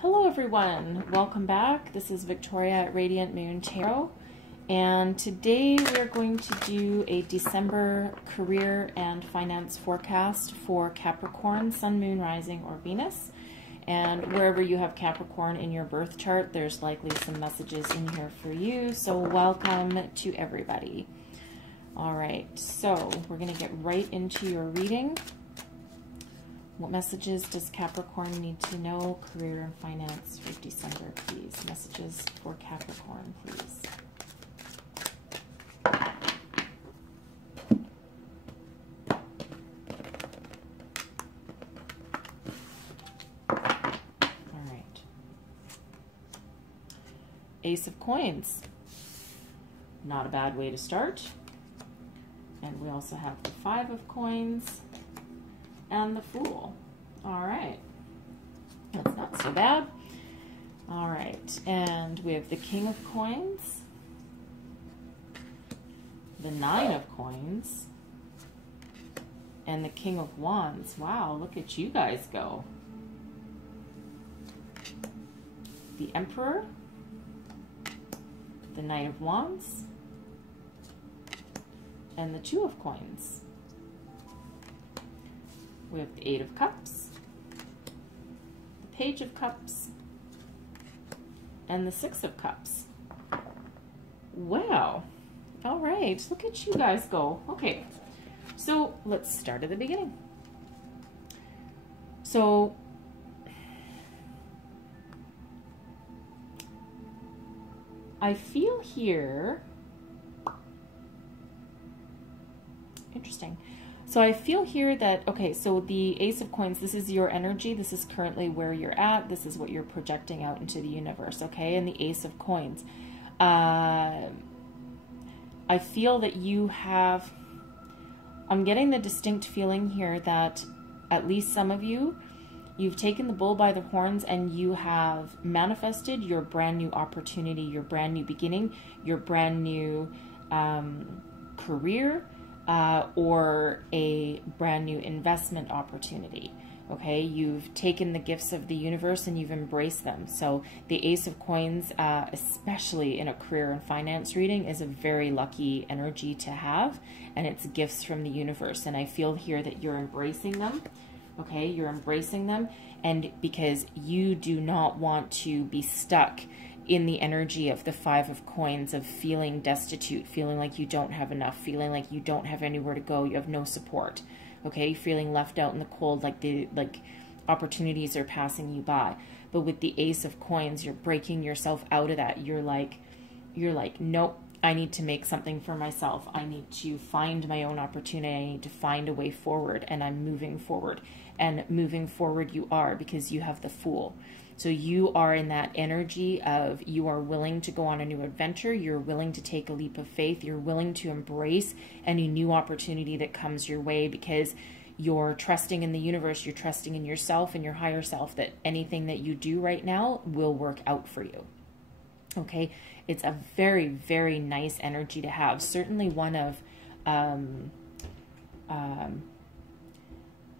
Hello everyone, welcome back. This is Victoria at Radiant Moon Tarot, and today we're going to do a December career and finance forecast for Capricorn, Sun, Moon, Rising, or Venus. And wherever you have Capricorn in your birth chart, there's likely some messages in here for you, so welcome to everybody. All right, so we're going to get right into your reading. What messages does Capricorn need to know? Career and finance for December, please. Messages for Capricorn, please. All right. Ace of Coins. Not a bad way to start. And we also have the Five of Coins and the Fool. All right, that's not so bad. All right, and we have the King of Coins, the Nine of Coins, and the King of Wands. Wow, look at you guys go. The Emperor, the Knight of Wands, and the Two of Coins. We have the Eight of Cups, the Page of Cups, and the Six of Cups. Wow. All right, look at you guys go. Okay, so let's start at the beginning. So I feel here, interesting. So I feel here that, okay, so the Ace of Coins, this is your energy. This is currently where you're at. This is what you're projecting out into the universe, okay? And the Ace of Coins. I feel that you have, I'm getting the distinct feeling here that at least some of you, you've taken the bull by the horns and you have manifested your brand new opportunity, your brand new beginning, your brand new career, or a brand new investment opportunity. Okay, you've taken the gifts of the universe and you've embraced them. So the Ace of Coins, especially in a career and finance reading, is a very lucky energy to have, and it's gifts from the universe. And I feel here that you're embracing them. Okay, you're embracing them, and because you do not want to be stuck in the energy of the Five of Coins, of feeling destitute, feeling like you don't have enough, feeling like you don't have anywhere to go, you have no support, okay, feeling left out in the cold, like opportunities are passing you by. But with the Ace of Coins, you're breaking yourself out of that. You're like, nope, I need to make something for myself. I need to find my own opportunity. I need to find a way forward, and I'm moving forward. And moving forward you are, because you have the Fool. So you are in that energy of, you are willing to go on a new adventure. You're willing to take a leap of faith. You're willing to embrace any new opportunity that comes your way, because you're trusting in the universe. You're trusting in yourself and your higher self that anything that you do right now will work out for you. Okay, it's a very, very nice energy to have. Certainly one of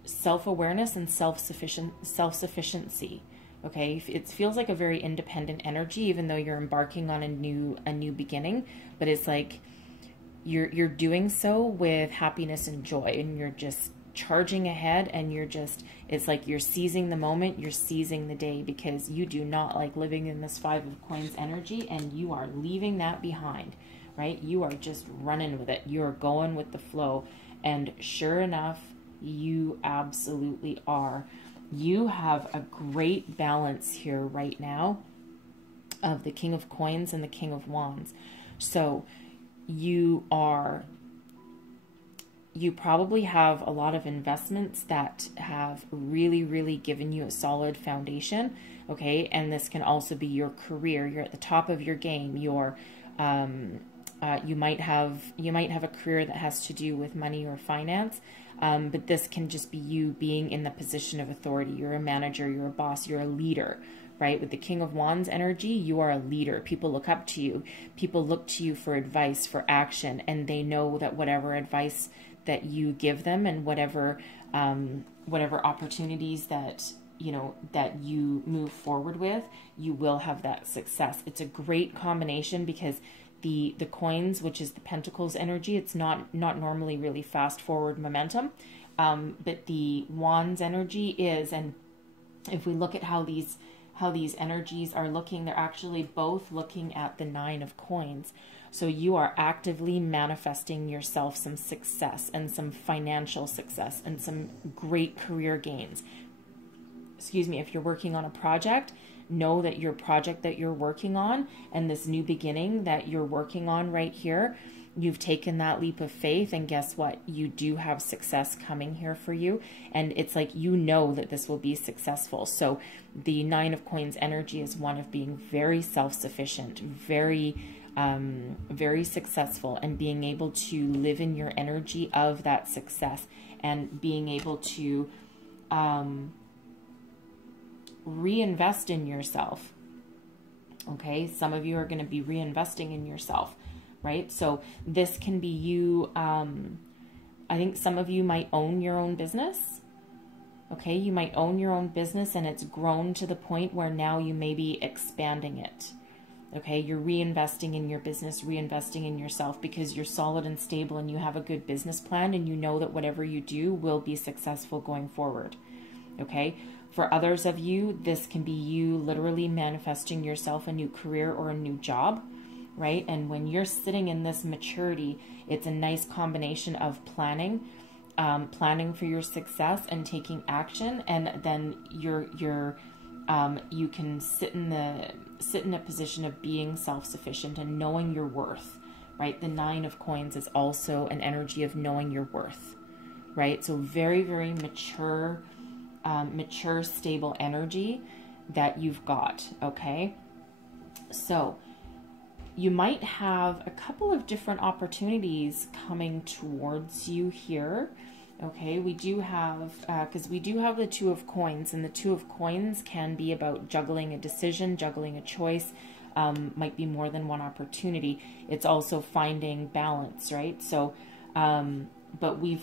self-awareness and self-sufficiency. Okay, it feels like a very independent energy, even though you're embarking on a new beginning. But it's like you're doing so with happiness and joy, and you're just charging ahead, and it's like you're seizing the moment, you're seizing the day, because you do not like living in this Five of Coins energy, and you are leaving that behind, right? You are just running with it. You're going with the flow, and sure enough, you absolutely are. You have a great balance here right now of the King of Coins and the King of Wands. So you probably have a lot of investments that have really, really given you a solid foundation. Okay, and this can also be your career. You're at the top of your game. You might have a career that has to do with money or finance. But this can just be you being in the position of authority. You're a manager, you're a boss, you're a leader, right? With the King of Wands energy, you are a leader. People look up to you. People look to you for advice, for action, and they know that whatever advice that you give them and whatever opportunities that you know, that you move forward with, you will have that success. It's a great combination because the coins, which is the Pentacles energy, it's not normally really fast forward momentum, but the Wands energy is. And if we look at how these energies are looking, they're actually both looking at the Nine of Coins. So you are actively manifesting yourself some success and some financial success and some great career gains. Excuse me, if you're working on a project, know that your project that you're working on and this new beginning that you're working on right here, you've taken that leap of faith, and guess what? You do have success coming here for you. And it's like, you know that this will be successful. So the Nine of Coins energy is one of being very self-sufficient, very successful, and being able to live in your energy of that success, and being able to reinvest in yourself. Okay, some of you are going to be reinvesting in yourself, right? So this can be you. I think some of you might own your own business. Okay, you might own your own business and it's grown to the point where now you may be expanding it. Okay, you're reinvesting in your business, reinvesting in yourself, because you're solid and stable and you have a good business plan, and you know that whatever you do will be successful going forward. Okay, for others of you, this can be you literally manifesting yourself a new career or a new job, right? And when you're sitting in this maturity, it's a nice combination of planning for your success and taking action, and then you can sit in a position of being self-sufficient and knowing your worth, right? The Nine of Coins is also an energy of knowing your worth, right? So very, very mature, stable energy that you've got. Okay, so you might have a couple of different opportunities coming towards you here. Okay, we do have, because we do have the Two of Coins, and the Two of Coins can be about juggling a decision, juggling a choice, might be more than one opportunity. It's also finding balance, right? So, but we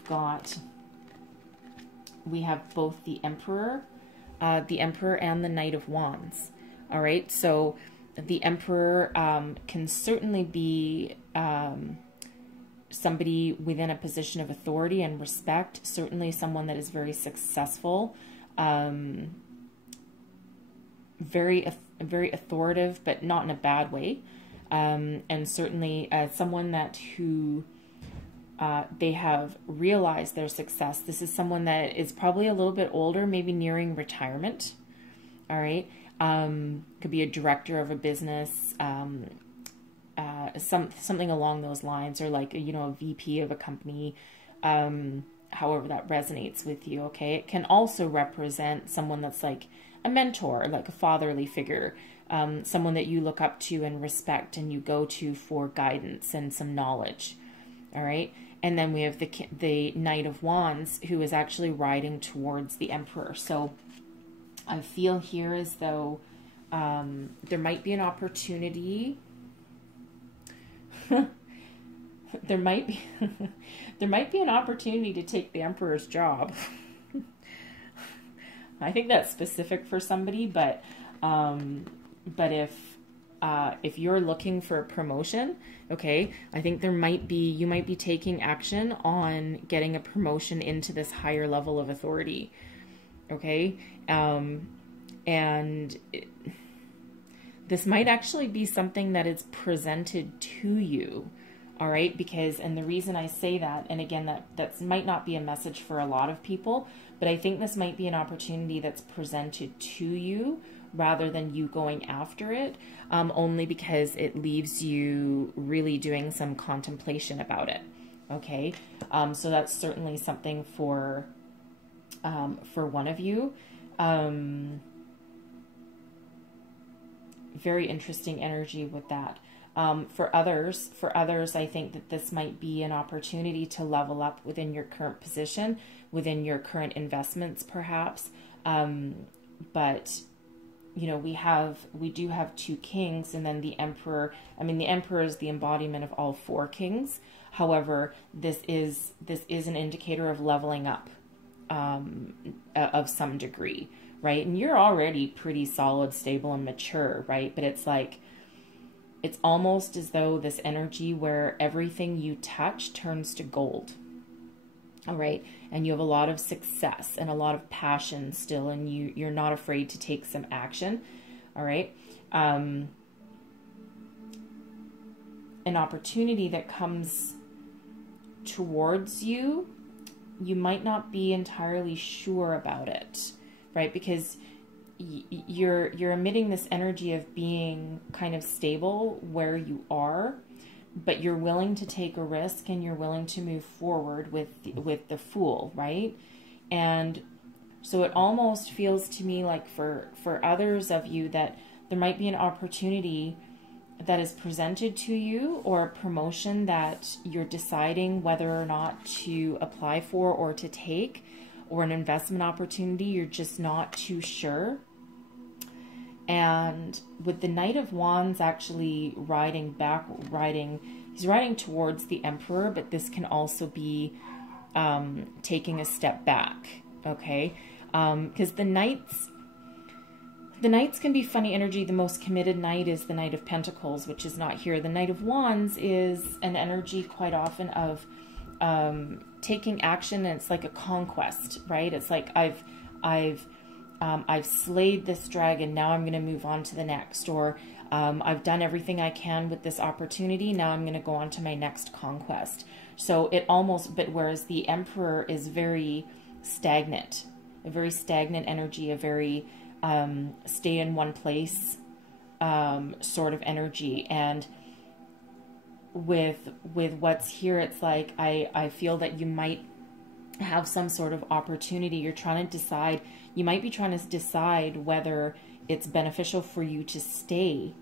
have both the Emperor and the Knight of Wands. All right, so the Emperor can certainly be somebody within a position of authority and respect, certainly someone that is very successful, very authoritative, but not in a bad way, and certainly someone who they have realized their success. This is someone that is probably a little bit older, maybe nearing retirement. All right, could be a director of a business, something along those lines, or like, you know, a VP of a company, however that resonates with you. Okay, it can also represent someone that's like a mentor, like a fatherly figure, someone that you look up to and respect and you go to for guidance and some knowledge. All right, and then we have the Knight of Wands, who is actually riding towards the Emperor. So I feel here as though there might be an opportunity. There might be an opportunity to take the Emperor's job. I think that's specific for somebody, but if you're looking for a promotion, okay, I think you might be taking action on getting a promotion into this higher level of authority. Okay, this might actually be something that is presented to you. All right, because, and the reason I say that, and again, that might not be a message for a lot of people, but I think this might be an opportunity that's presented to you rather than you going after it, only because it leaves you really doing some contemplation about it. Okay, so that's certainly something for one of you. Very interesting energy with that. For others, I think that this might be an opportunity to level up within your current position, within your current investments, perhaps. But you know, we do have two kings, and then the Emperor. I mean, the Emperor is the embodiment of all four kings. However, this is an indicator of leveling up. of some degree, right? And you're already pretty solid, stable, and mature, right? But it's like, it's almost as though this energy where everything you touch turns to gold. All right. And you have a lot of success and a lot of passion still, and you're not afraid to take some action. All right. An opportunity that comes towards you, you might not be entirely sure about it, right? Because you're emitting this energy of being kind of stable where you are, but you're willing to take a risk and you're willing to move forward with the Fool, right? And so it almost feels to me like for others of you that there might be an opportunity that is presented to you, or a promotion that you're deciding whether or not to apply for or to take, or an investment opportunity you're just not too sure. And with the Knight of Wands actually he's riding towards the Emperor, but this can also be taking a step back, okay? Because the Knights can be funny energy. The most committed Knight is the Knight of Pentacles, which is not here. The Knight of Wands is an energy quite often of taking action, and it's like a conquest, right? It's like I've slayed this dragon, now I'm going to move on to the next, or I've done everything I can with this opportunity, now I'm going to go on to my next conquest. So it almost, but whereas the Emperor is very stagnant, a very stagnant energy, a very stay in one place sort of energy. And with what's here, it's like I feel that you might have some sort of opportunity. You're trying to decide, you might be trying to decide whether it's beneficial for you to stay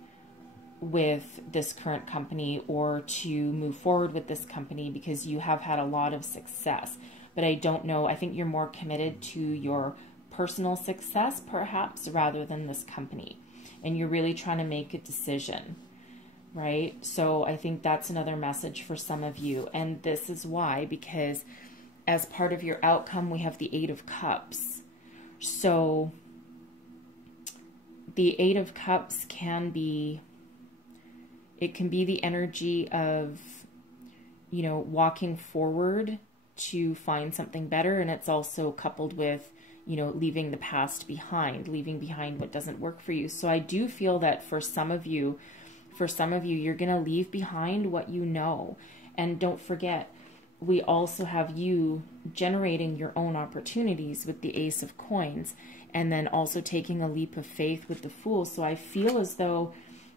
with this current company or to move forward with this company, because you have had a lot of success. But I don't know, I think you're more committed to your personal success perhaps rather than this company, and you're really trying to make a decision, right? So I think that's another message for some of you. And this is why, because as part of your outcome, we have the Eight of Cups. So the Eight of Cups can be the energy of, you know, walking forward to find something better. And it's also coupled with, you know, leaving the past behind, leaving behind what doesn't work for you. So I do feel that for some of you, you're going to leave behind what you know. And don't forget, we also have you generating your own opportunities with the Ace of Coins, and then also taking a leap of faith with the Fool. So I feel as though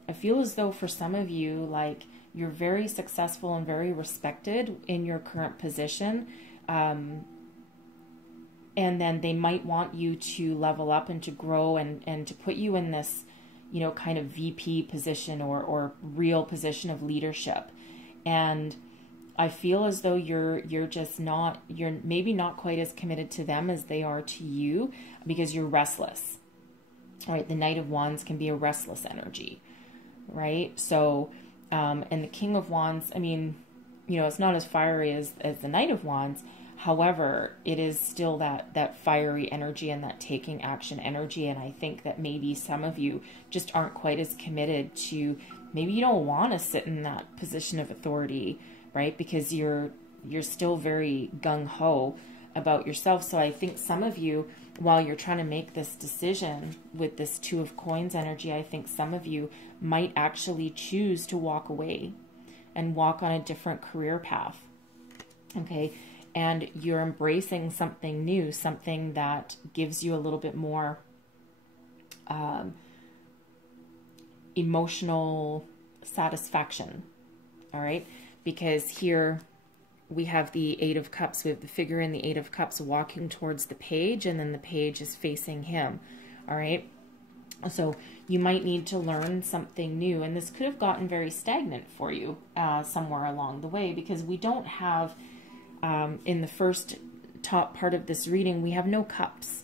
for some of you, like, you're very successful and very respected in your current position. And then they might want you to level up and to grow and to put you in this, you know, kind of VP position or real position of leadership. And I feel as though you're maybe not quite as committed to them as they are to you, because you're restless. All right, the Knight of Wands can be a restless energy, right? So, and the King of Wands, I mean, you know, it's not as fiery as the Knight of Wands. However, it is still that fiery energy and that taking action energy. And I think that maybe some of you just aren't quite as committed to, maybe you don't want to sit in that position of authority, right? Because you're still very gung-ho about yourself. So I think some of you, while you're trying to make this decision with this Two of Coins energy, I think some of you might actually choose to walk away and walk on a different career path. Okay. And you're embracing something new, something that gives you a little bit more emotional satisfaction. All right. Because here we have the Eight of Cups. We have the figure in the Eight of Cups walking towards the page, and then the page is facing him. All right. So you might need to learn something new. And this could have gotten very stagnant for you somewhere along the way, because we don't have... in the first top part of this reading, we have no cups.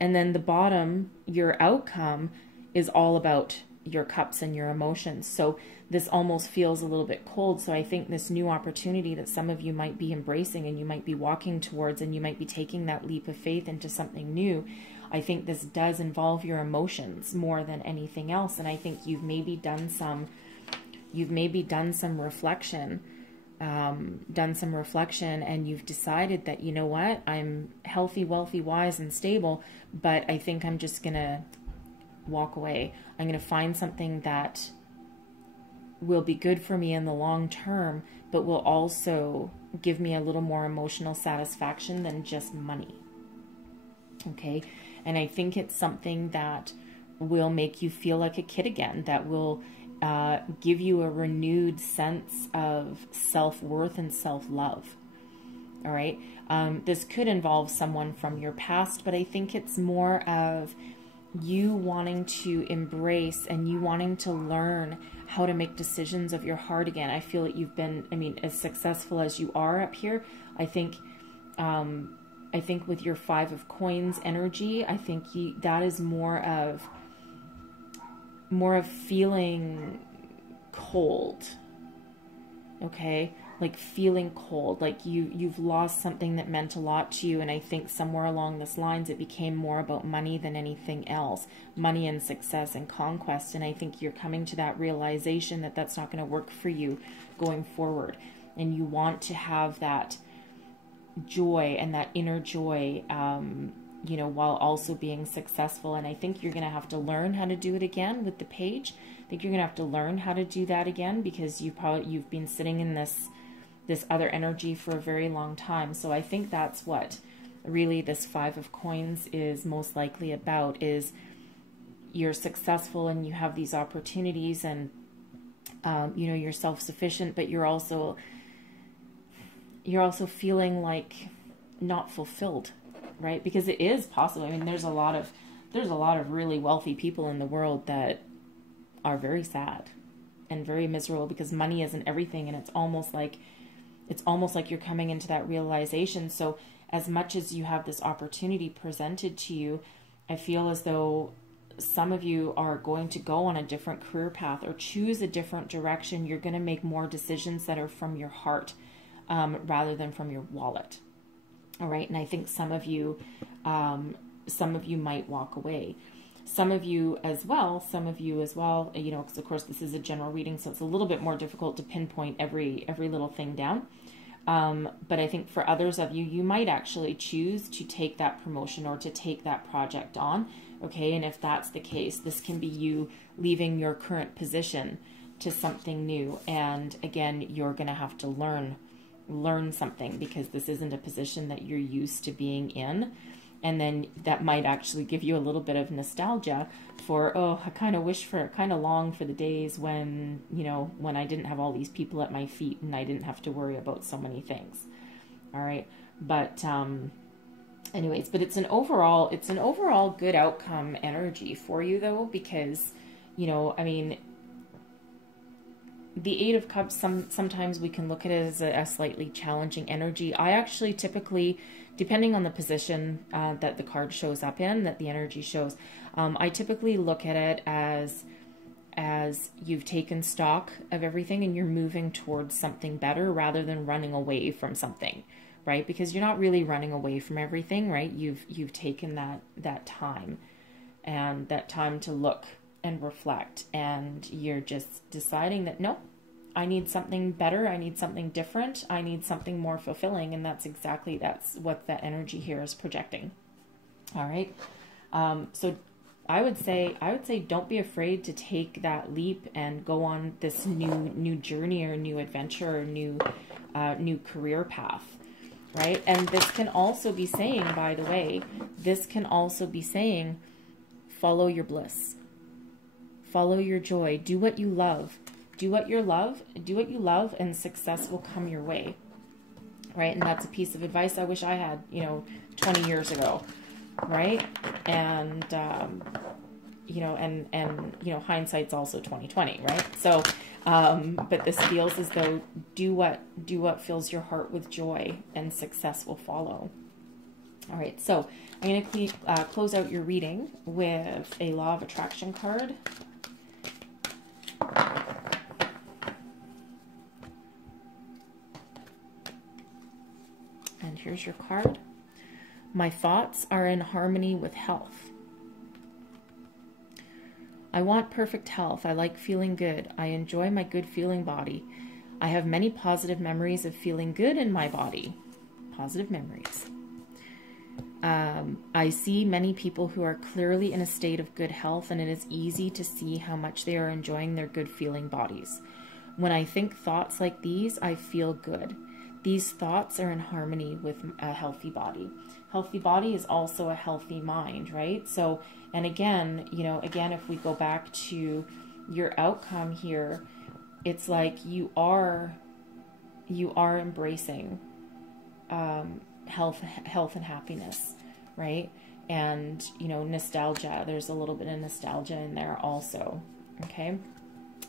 And then the bottom, your outcome, is all about, your cups and your emotions. So this almost feels a little bit cold. So I think this new opportunity that some of you might be embracing and you might be walking towards, and you might be taking that leap of faith into something new, I think this does involve your emotions more than anything else. And I think you've maybe done some reflection, and you've decided that, you know what, I'm healthy, wealthy, wise, and stable, but I think I'm just gonna walk away. I'm gonna find something that will be good for me in the long term, but will also give me a little more emotional satisfaction than just money. Okay. And I think it's something that will make you feel like a kid again, that will give you a renewed sense of self-worth and self-love. All right. This could involve someone from your past, but I think it's more of you wanting to embrace and you wanting to learn how to make decisions of your heart again. I feel that you've been, I mean, as successful as you are up here, I think with your 5 of Coins energy, I think that is more of feeling cold. Okay? Like feeling cold, like you've lost something that meant a lot to you. And I think somewhere along this lines, it became more about money than anything else, money and success and conquest. And I think you're coming to that realization that that's not going to work for you going forward. And you want to have that joy and that inner joy, you know, while also being successful. And I think you're going to have to learn how to do it again with the Page. I think you're going to have to learn how to do that again, because you've been sitting in this other energy for a very long time. So I think that's what really this 5 of Coins is most likely about, is you're successful and you have these opportunities, and you know, you're self-sufficient, but you're also feeling like not fulfilled, right? Because it is possible. I mean, there's a lot of really wealthy people in the world that are very sad and very miserable because money isn't everything, and it's almost like you're coming into that realization. So as much as you have this opportunity presented to you, I feel as though some of you are going to go on a different career path or choose a different direction. You're going to make more decisions that are from your heart, rather than from your wallet. All right. And I think some of you might walk away. Some of you as well, you know, because of course this is a general reading, so it's a little bit more difficult to pinpoint every little thing down. But I think for others of you, you might actually choose to take that promotion or to take that project on. Okay. And if that's the case, this can be you leaving your current position to something new. And again, you're going to have to learn something, because this isn't a position that you're used to being in. And then that might actually give you a little bit of nostalgia for, oh, I kind of long for the days when, you know, when I didn't have all these people at my feet and I didn't have to worry about so many things. All right. But, anyways, but it's an overall good outcome energy for you though, because, you know, I mean, the 8 of Cups, sometimes we can look at it as a slightly challenging energy. I actually typically, depending on the position that the card shows up in, that the energy shows, I typically look at it as you've taken stock of everything and you're moving towards something better rather than running away from something, right? Because you're not really running away from everything, right? You've taken that time, and that time to look and reflect, and you're just deciding that, no, I need something better, I need something different, I need something more fulfilling. And that's what that energy here is projecting. All right. So I would say don't be afraid to take that leap and go on this new journey or new adventure or new career path, right? And this can also be saying, by the way, follow your bliss. Follow your joy. Do what you love. Do what you love, and success will come your way. Right? And that's a piece of advice I wish I had, 20 years ago. Right? And, hindsight's also 20/20, right? So, but this feels as though do what fills your heart with joy, and success will follow. All right. So I'm going to close out your reading with a Law of Attraction card. here's your card. My thoughts are in harmony with health. I want perfect health. I like feeling good. I enjoy my good feeling body. I have many positive memories of feeling good in my body. Positive memories. I see many people who are clearly in a state of good health, and it is easy to see how much they are enjoying their good feeling bodies. When I think thoughts like these, I feel good. These thoughts are in harmony with a healthy body. Healthy body is also a healthy mind, right? So, and again, you know, again, if we go back to your outcome here, it's like you are embracing health and happiness, right? And, you know, nostalgia, there's a little bit of nostalgia in there also, okay?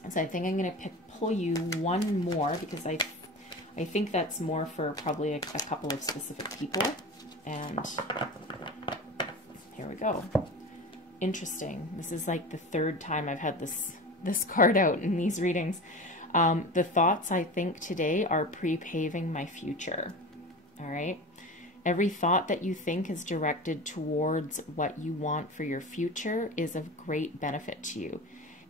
So I think I'm going to pull you one more, because I think that's more for probably a couple of specific people. And here we go. Interesting. This is like the third time I've had this card out in these readings. The thoughts I think today are pre-paving my future. All right. Every thought that you think is directed towards what you want for your future is of great benefit to you.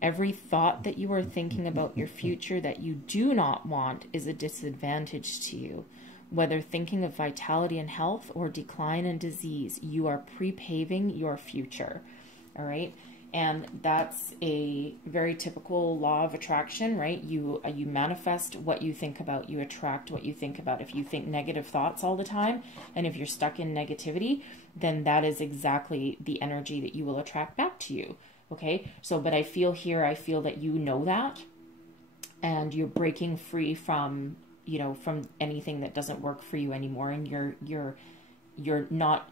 Every thought that you are thinking about your future that you do not want is a disadvantage to you. Whether thinking of vitality and health or decline and disease, you are pre-paving your future. All right. And that's a very typical law of attraction, right? You manifest what you think about, you attract what you think about. If you think negative thoughts all the time, and if you're stuck in negativity, then that is exactly the energy that you will attract back to you. Okay. So, but I feel that you know that, and you're breaking free from, you know, from anything that doesn't work for you anymore. And you're not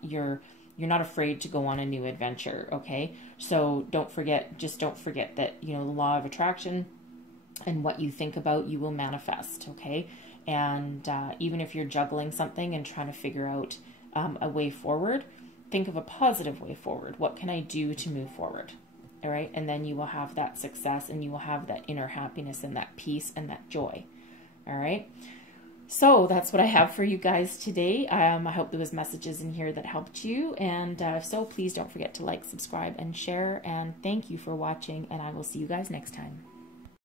afraid to go on a new adventure. Okay. So don't forget that, you know, the law of attraction and what you think about, you will manifest. Okay. And even if you're juggling something and trying to figure out a way forward, think of a positive way forward. What can I do to move forward? All right. And then you will have that success, and you will have that inner happiness and that peace and that joy. All right. So that's what I have for you guys today. I hope there was messages in here that helped you. And so please don't forget to like, subscribe, and share. And thank you for watching. And I will see you guys next time.